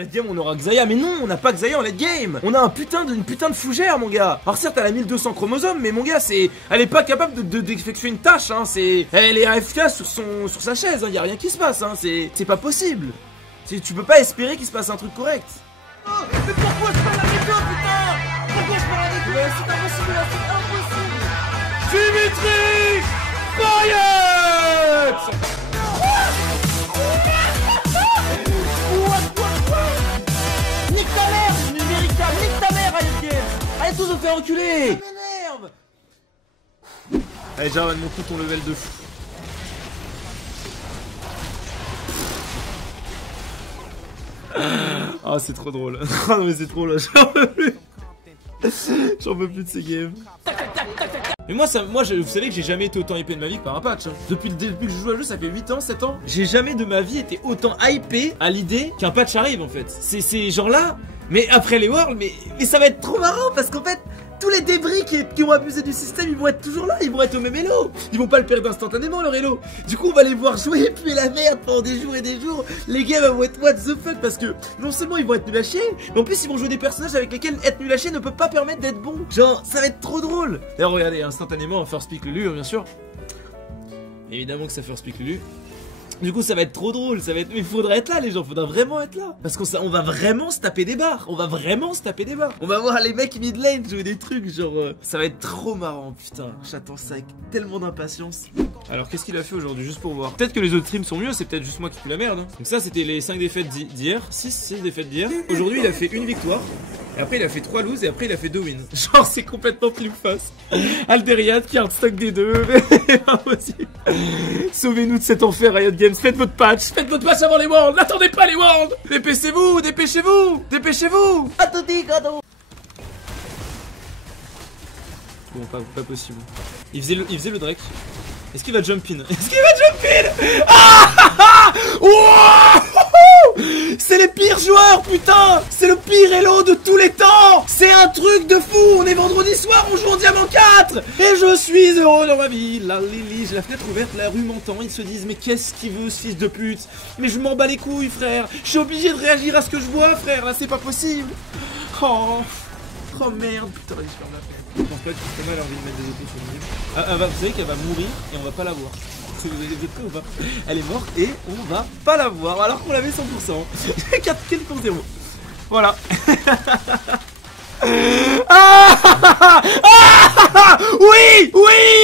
late game on aura Xayah. Mais non, on n'a pas Xayah en late game. On a une putain de fougère, mon gars. Alors certes, elle a 1200 chromosomes, mais mon gars, elle est pas capable d'effectuer une tâche, hein. Elle est AFK sur sa chaise, hein. Y a rien qui se passe, hein. C'est pas possible. Tu peux pas espérer qu'il se passe un truc correct. Oh, mais pourquoi je parle avec toi, putain? Pourquoi je parle avec toi? C'est impossible, là, c'est impossible. Dimitri Payet. Nique ta mère, Numérica, nique ta mère, Riot Games. Allez tous vous faire enculer. Ça m'énerve. Allez Jarvan, mon coup ton level de fou. Ah c'est trop drôle. Ah non mais c'est trop là, j'en peux plus. J'en peux plus de ces games. Mais moi, vous savez que j'ai jamais été autant hypé de ma vie que par un patch, hein. Depuis le début que je joue à jeu, ça fait 8 ans, 7 ans. J'ai jamais de ma vie été autant hypé à l'idée qu'un patch arrive en fait. C'est genre là, mais après les Worlds, mais ça va être trop marrant parce qu'en fait, tous les débris qui ont abusé du système, ils vont être toujours là, ils vont être au même elo. Ils vont pas le perdre instantanément leur elo. Du coup on va les voir jouer et puer la merde pendant des jours et des jours. Les games vont être what the fuck parce que non seulement ils vont être nuls à chier, mais en plus ils vont jouer des personnages avec lesquels être nul à chier ne peut pas permettre d'être bon. Genre ça va être trop drôle. D'ailleurs regardez instantanément first pick Lulu bien sûr. Évidemment que ça first pick Lulu. Du coup ça va être trop drôle, ça va être... Mais il faudrait être là les gens, faudra vraiment être là. Parce qu'on va vraiment se taper des barres. On va vraiment se taper des barres. On va voir les mecs mid lane jouer des trucs genre... Ça va être trop marrant, putain. J'attends ça avec tellement d'impatience. Alors qu'est-ce qu'il a fait aujourd'hui, juste pour voir. Peut-être que les autres streams sont mieux, c'est peut-être juste moi qui pue la merde, hein. Donc ça c'était les 5 défaites d'hier, 6 défaites d'hier. Aujourd'hui il a fait une victoire. Et après il a fait 3 loses et après il a fait 2 wins. Genre c'est complètement pile face. Alderiat qui hardstock des deux. Mais impossible. Sauvez-nous de cet enfer Riot Games. Faites votre patch avant les Worlds. N'attendez pas les Worlds. Dépêchez-vous, dépêchez-vous, dépêchez-vous. Attendez, cadeau. Bon pas possible. Il faisait le Drake. Est-ce qu'il va jump in? Est-ce qu'il va jump in? Ah wow. C'est les pires joueurs, putain. C'est le pire elo de tous les temps. C'est un truc de fou. On est vendredi soir, on joue en diamant 4. Et je suis heureux dans ma vie. La Lily, j'ai la fenêtre ouverte, la rue m'entend. Ils se disent mais qu'est-ce qu'il veut ce fils de pute? Mais je m'en bats les couilles frère. Je suis obligé de réagir à ce que je vois frère. Là c'est pas possible. Oh merde. Putain vas-y je ferme la fenêtre. Je pense pas que c'est mal envie de mettre des autos sur le milieu. Vous savez qu'elle va mourir et on va pas la voir. Vous êtes prêts ou pas? Elle est morte et on va pas la voir alors qu'on l'avait 100%. 4 kills pour 0. Voilà. Oui,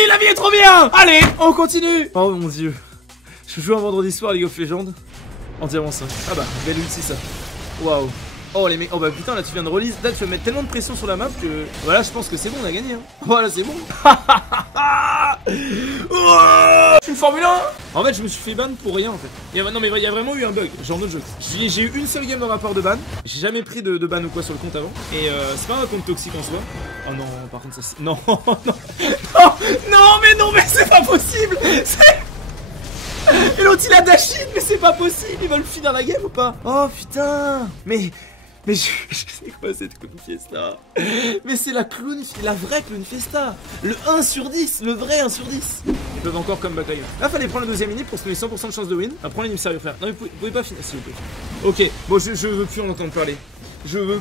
la vie est trop bien. Allez, on continue. Oh mon dieu. Je joue un vendredi soir à League of Legends en diamant 5. Ah bah, belle ulti ça. Waouh. Oh les mecs, oh bah putain là tu viens de release, là tu vas mettre tellement de pression sur la map que... Voilà je pense que c'est bon, on a gagné hein. Voilà c'est bon. Oh, je suis une Formule 1. En fait je me suis fait ban pour rien en fait. Non mais il y a vraiment eu un bug, genre notre jeu. J'ai eu une seule game de rapport de ban. J'ai jamais pris de ban ou quoi sur le compte avant. Et c'est pas un compte toxique en soi. Oh non par contre ça c'est... Non, non mais c'est pas possible. Et l'autre il a dash in, mais c'est pas possible. Il va le finir la game ou pas? Oh putain. Mais je sais quoi cette clown fiesta. Mais c'est la vraie clown fiesta. Le 1 sur 10, le vrai 1 sur 10. Ils peuvent encore come back ailleurs. Là fallait prendre le deuxième inhib pour se donner 100% de chance de win. Prends l'inhib sérieux frère. Non mais vous pouvez pas finir s'il vous plaît. Ok, bon je veux plus en entendre parler. Je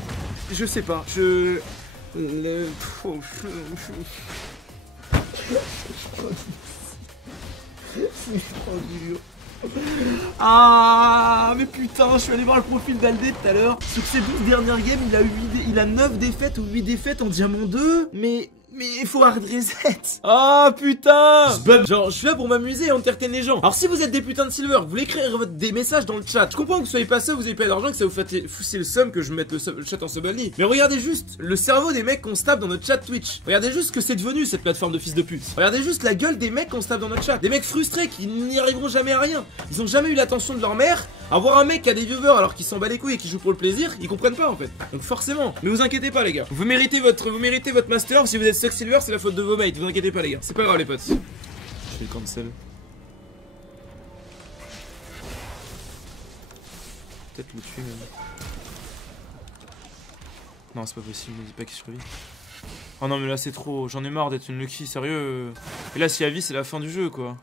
sais pas. C'est trop dur. Ah mais putain, je suis allé voir le profil d'Aldé tout à l'heure. Sur ses 12 dernières games, il a 9 défaites ou 8 défaites en diamant 2. Mais il faut hard reset. Oh putain. Genre je suis là pour m'amuser et entertainer les gens. Alors si vous êtes des putains de silver, vous voulez écrire des messages dans le chat. Je comprends que vous soyez pas seul, vous avez pas d'argent, que ça vous foussez le seum que je mette le chat en sub only. Mais regardez juste le cerveau des mecs qu'on se tape dans notre chat Twitch. Regardez juste ce que c'est devenu cette plateforme de fils de pute. Regardez juste la gueule des mecs qu'on se tape dans notre chat. Des mecs frustrés qui n'y arriveront jamais à rien. Ils ont jamais eu l'attention de leur mère. Avoir un mec qui a des viewers alors qu'il s'en bat les couilles et qui joue pour le plaisir, ils comprennent pas en fait. Donc forcément. Mais vous inquiétez pas les gars. Vous méritez votre master. Si vous êtes Suck Silver, c'est la faute de vos mates. Vous inquiétez pas les gars. C'est pas grave les potes. Je vais cancel. Peut-être le tuer même. Non c'est pas possible, ne dis pas qu'il survit. Oh non mais là c'est trop. J'en ai marre d'être une lucky, sérieux. Et là si la vie c'est la fin du jeu quoi.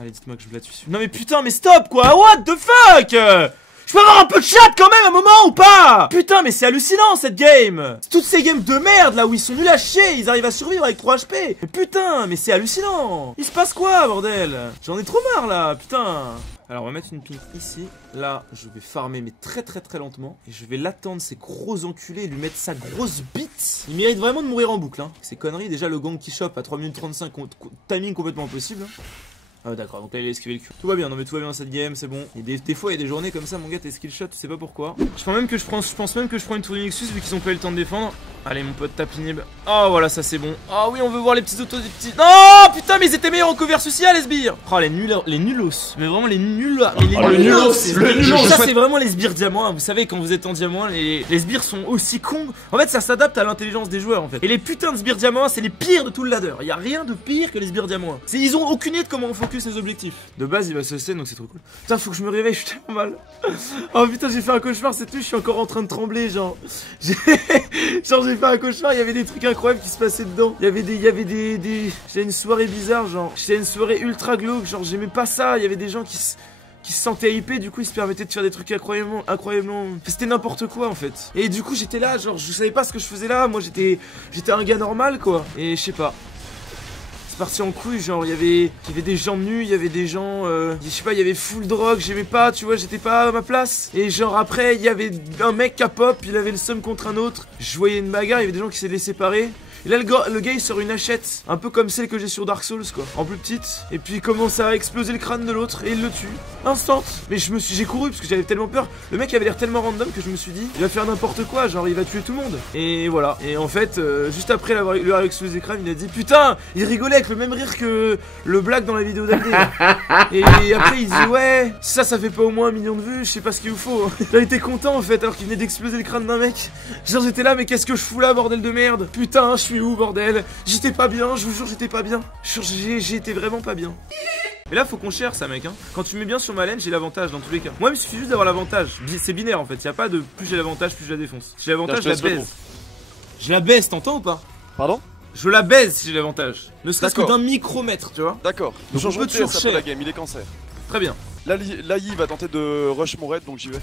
Allez, dites-moi que je la tue. Non mais putain, mais stop quoi. What the fuck. Je peux avoir un peu de chat quand même à un moment ou pas? Putain, mais c'est hallucinant cette game. Toutes ces games de merde là où ils sont nuls à chier, ils arrivent à survivre avec 3 HP. Mais putain, mais c'est hallucinant. Il se passe quoi, bordel? J'en ai trop marre là, putain. Alors on va mettre une pink ici. Là, je vais farmer mais très lentement. Et je vais l'attendre, ces gros enculés, et lui mettre sa grosse bite. Il mérite vraiment de mourir en boucle, hein. Ces conneries, déjà le gang qui chope à 3 minutes 35, timing complètement impossible. Ah d'accord, donc là il a esquivé le cul. Tout va bien, non mais tout va bien dans cette game, c'est bon. Et des fois il y a des journées comme ça, mon gars, t'es skillshot, tu sais pas pourquoi. Je pense même que je prends une tour Nexus vu qu'ils ont pas eu le temps de défendre. Allez mon pote, tape inhib. Oh voilà, ça c'est bon. Oh oui, on veut voir les petits autos des petits. Non putain, mais ils étaient meilleurs en cover social les sbires. Oh les nulos. Mais vraiment les nuls. Les nulos. Ça c'est vraiment les sbires diamants, hein. Vous savez quand vous êtes en diamant, les sbires sont aussi cons. En fait ça s'adapte à l'intelligence des joueurs en fait. Et les putains de sbires diamants, c'est les pires de tout le ladder. Y a rien de pire que les sbires diamants. Ils ont aucune idée de comment on focus les objectifs. De base il va se stun donc c'est trop cool. Putain, faut que je me réveille, je suis tellement mal. Oh putain, j'ai fait un cauchemar cette nuit, je suis encore en train de trembler, genre. J'ai fait un cauchemar, il y avait des trucs incroyables qui se passaient dedans. J'avais une soirée bizarre, genre. J'étais une soirée ultra glauque, genre j'aimais pas ça. Il y avait des gens qui se sentaient hypés, du coup ils se permettaient de faire des trucs incroyablement. C'était n'importe quoi en fait. Et du coup j'étais là, genre je savais pas ce que je faisais là. Moi j'étais un gars normal quoi. Et je sais pas. Parti en couille, genre il y avait des gens nus, il y avait des gens je sais pas, il y avait full drogue, j'aimais pas, tu vois, j'étais pas à ma place. Et genre après il y avait un mec qui a pop, il avait le seum contre un autre, je voyais une bagarre, il y avait des gens qui s'étaient séparés. Et là le gars il sort une hachette, un peu comme celle que j'ai sur Dark Souls quoi, en plus petite. Et puis il commence à exploser le crâne de l'autre et il le tue, instant. Mais j'ai couru parce que j'avais tellement peur. Le mec avait l'air tellement random que je me suis dit il va faire n'importe quoi, genre il va tuer tout le monde. Et voilà, et en fait juste après lui avoir explosé le crâne, il a dit putain, il rigolait avec le même rire que le black dans la vidéo d'Aldé. Et après il dit ouais, ça fait pas au moins 1 million de vues, je sais pas ce qu'il vous faut. Il était content en fait alors qu'il venait d'exploser le crâne d'un mec. Genre j'étais là, mais qu'est-ce que je fous là, bordel de merde. Putain, je suis où, bordel? J'étais pas bien, je vous jure, j'étais pas bien. J'étais vraiment pas bien. Mais là faut qu'on cherche ça mec hein. Quand tu mets bien sur ma laine, j'ai l'avantage dans tous les cas. Moi il me suffit juste d'avoir l'avantage. C'est binaire en fait, y a pas de plus j'ai l'avantage plus je la défonce. Si j'ai l'avantage, je la baise. Je la baise, t'entends ou pas? Pardon? Je la baise si j'ai l'avantage. Ne serait-ce que d'un micromètre, tu vois. D'accord. Donc on peut toujours cher la game, il est cancer. Très bien. Là il va tenter de rush mon raid donc j'y vais.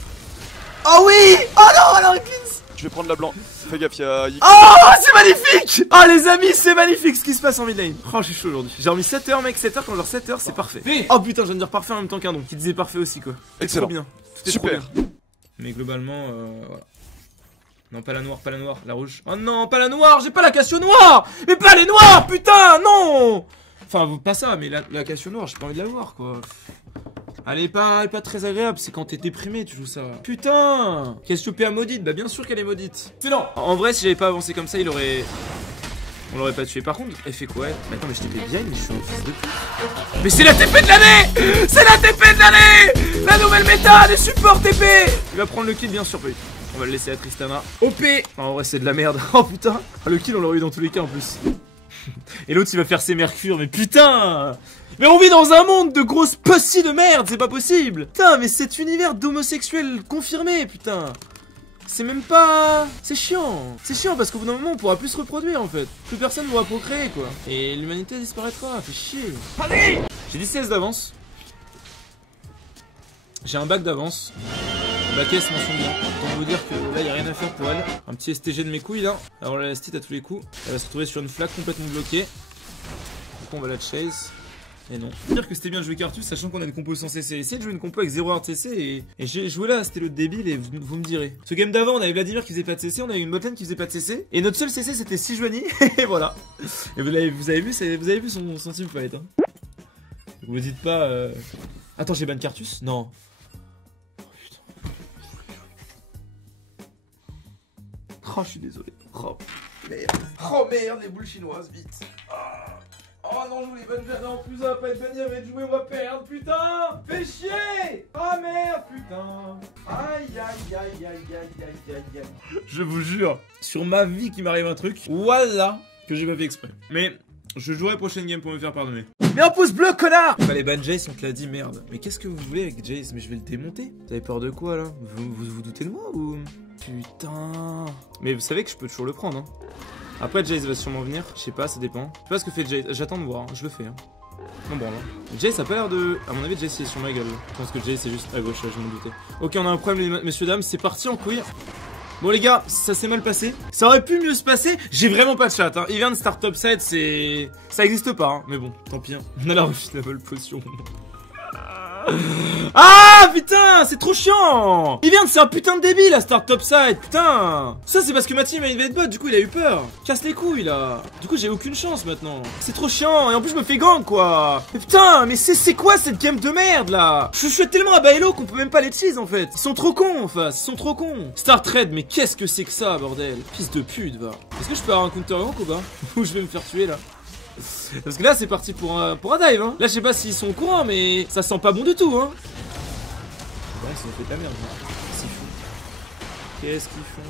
Oh oui! Oh non, alors il glisse! Je vais prendre la blanc. Fais gaffe, y'a. Oh, c'est magnifique! Oh les amis, c'est magnifique ce qui se passe en mid lane. Oh, je suis chaud aujourd'hui. J'ai dormi 7h, mec. 7h, quand je dors 7h, c'est parfait. Oh putain, je viens de dire parfait en même temps qu'un don qui disait parfait aussi, quoi. Excellent. Trop bien. Tout est super. Trop bien. Mais globalement, voilà. Non, pas la noire, la rouge. Oh non, pas la noire, j'ai pas la Cassio noire! Mais pas les noirs, putain, non! Enfin, pas ça, mais la Cassio noire, j'ai pas envie de la voir, quoi. Elle est pas très agréable, c'est quand t'es déprimé, tu joues ça. Putain! Cassiopeia maudite, bah bien sûr qu'elle est maudite. C'est non! En vrai, si j'avais pas avancé comme ça, on l'aurait pas tué. Par contre, elle fait quoi elle? Mais attends, mais je TP bien, mais je suis un fils de pute. Mais c'est la TP de l'année! C'est la TP de l'année! La nouvelle méta des supports TP! Il va prendre le kill, bien sûr, on va le laisser à Tristana. OP! En vrai, c'est de la merde. Oh putain! Le kill, on l'aurait eu dans tous les cas en plus. Et l'autre, il va faire ses mercures, mais putain! Mais on vit dans un monde de grosses pussies de merde, c'est pas possible. Putain, mais cet univers d'homosexuels confirmé, putain. C'est même pas... C'est chiant. C'est chiant parce qu'au bout d'un moment, on pourra plus se reproduire en fait. Plus personne ne pourra procréer quoi. Et l'humanité disparaîtra, fait chier. Allez! J'ai 10 CS d'avance. J'ai un bac d'avance. Bac S mention bien. Autant vous dire que là, y a rien à faire pour elle. Un petit STG de mes couilles là. Alors la lastite à tous les coups. Elle va se retrouver sur une flaque complètement bloquée. Du coup, on va la chase. Et non. Dire que c'était bien de jouer Cartus, sachant qu'on a une compo sans CC. Essayez de jouer une compo avec 0 hard CC et j'ai joué là, c'était le débile et vous me direz. Ce game d'avant, on avait Vladimir qui faisait pas de CC, on avait une botlane qui faisait pas de CC. Et notre seul CC c'était Sijuani, et voilà. Et vous avez vu son teamfight. Hein. Vous me dites pas. Attends, j'ai ban Cartus? Non. Oh putain. Oh, je suis désolé. Oh merde. Oh merde, les boules chinoises, vite. Oh non, je voulais banner en plus, ça va pas être banni, elle va être jouée, on va perdre, putain! Fais chier! Oh merde, putain! Aïe aïe aïe aïe aïe aïe aïe aïe. Je vous jure, sur ma vie qu'il m'arrive un truc, voilà, que j'ai pas fait exprès. Mais je jouerai la prochaine game pour me faire pardonner. Mais un pouce bleu, connard! Fallait ban Jace, on te l'a dit, merde. Mais qu'est-ce que vous voulez avec Jace? Mais je vais le démonter. Vous avez peur de quoi là? Vous doutez de moi ou? Putain! Mais vous savez que je peux toujours le prendre, hein. Après Jace va sûrement venir, je sais pas, ça dépend. Je sais pas ce que fait Jace, j'attends de voir, hein. Je le fais. Hein. Non, bon, là. Jace a pas l'air de. À mon avis, Jace est sur ma gueule. Je pense que Jace est juste à gauche, là, je m'en doutais. Ok, on a un problème, messieurs, dames. C'est parti en couille. Bon, les gars, ça s'est mal passé. Ça aurait pu mieux se passer. J'ai vraiment pas de chat. Hein. Il vient de start top 7, c'est. Ça existe pas. Hein. Mais bon, tant pis. Hein. On a la refuse la vol potion. Ah putain, c'est trop chiant. Il vient de c'est un putain de débile à start top side, putain. Ça c'est parce que ma team a invade bot, du coup il a eu peur. Casse les couilles là. Du coup j'ai aucune chance maintenant. C'est trop chiant et en plus je me fais gang quoi. Mais putain, mais c'est quoi cette game de merde là. Je suis tellement à Baello qu'on peut même pas les cheese en fait. Ils sont trop cons en face, ils sont trop cons. Star trade, mais qu'est-ce que c'est que ça bordel. Fils de pute va. Est-ce que je peux avoir un counter rank ou pas? Ou je vais me faire tuer là? Parce que là c'est parti pour un dive hein. Là je sais pas s'ils sont au courant mais ça sent pas bon du tout hein. Ouais ils ont fait de la merde hein. Qu'est-ce qu'ils font?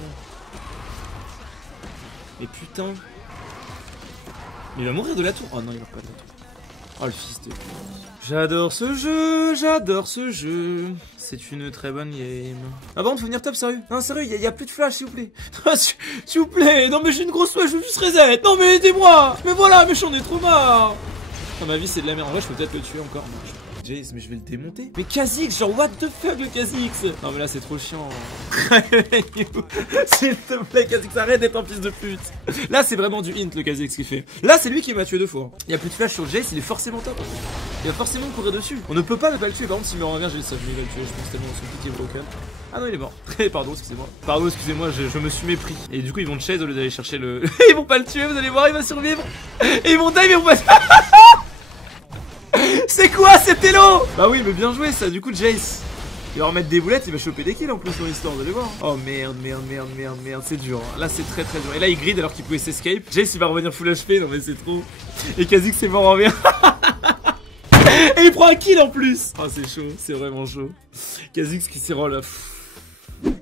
Mais putain. Mais il va mourir de la tour. Oh non il meurt pas de la tour. Oh le fils de... J'adore ce jeu, j'adore ce jeu. C'est une très bonne game. Ah bon, faut venir top sérieux. Non sérieux, y a plus de flash s'il vous plaît. S'il vous plaît, non mais j'ai une grosse flash, je veux juste reset. Non mais aidez-moi. Mais voilà, mais j'en ai trop marre. Ah, ma vie c'est de la merde, en vrai je peux peut-être le tuer encore. Jace, mais je vais le démonter. Mais Kha'Zix, genre what the fuck le Kha'Zix. Non mais là c'est trop chiant. S'il te plaît Kha'Zix, arrête d'être un fils de pute. Là c'est vraiment du hint le Kha'Zix qu'il fait. Là c'est lui qui m'a tué 2 fois. Il y a plus de flash sur Jace, il est forcément top. Il va forcément courir dessus. On ne peut pas ne pas le tuer. Par contre s'il me revient j'ai le savais, il va le tuer. Je pense tellement son petit broken. Ah non il est mort. Pardon excusez-moi. Pardon excusez-moi, je me suis mépris. Et du coup ils vont le chase au lieu d'aller chercher le... Ils vont pas le tuer, vous allez voir, il va survivre. Et ils vont dive, ils vont pas... C'est quoi cet hello? Bah oui mais bien joué ça, du coup Jace il va remettre des boulettes, il va choper des kills en plus sur l'histoire, vous allez voir. Oh merde, c'est dur hein. Là c'est très dur. Et là il grid alors qu'il pouvait s'escape. Jace il va revenir full HP, non mais c'est trop. Et Kha'Zix c'est mort en rien. Et il prend un kill en plus. Oh c'est chaud, c'est vraiment chaud. Kha'Zix qui s'y roll.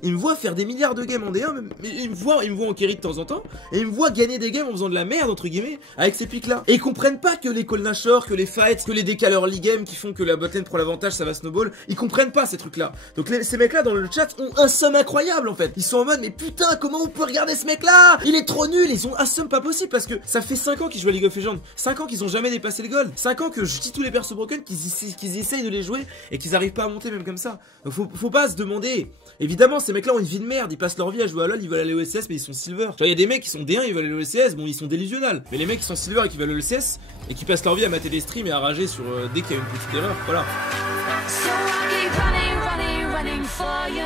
Il me voit faire des milliards de games en D1, mais il me voit en carry de temps en temps, et il me voit gagner des games en faisant de la merde, entre guillemets, avec ces pics là. Et ils comprennent pas que les call nashor, que les fights, que les décals early game qui font que la botlane prend l'avantage, ça va snowball. Ils comprennent pas ces trucs là. Donc ces mecs là dans le chat ont un somme incroyable en fait. Ils sont en mode, mais putain, comment on peut regarder ce mec là? Il est trop nul, ils ont un somme pas possible parce que ça fait 5 ans qu'ils jouent à League of Legends. 5 ans qu'ils ont jamais dépassé le gold. 5 ans que je dis tous les persos broken qu'ils essayent de les jouer et qu'ils arrivent pas à monter même comme ça. Donc faut pas se demander. Évidemment, ces mecs là ont une vie de merde, ils passent leur vie à jouer à LoL, ils veulent aller au LCS mais ils sont silver. Genre il y a des mecs qui sont D1, ils veulent aller au LCS, bon ils sont délusionnels. Mais les mecs qui sont silver et qui veulent au LCS et qui passent leur vie à mater des streams et à rager sur dès qu'il y a une petite erreur, voilà. So I keep running for you.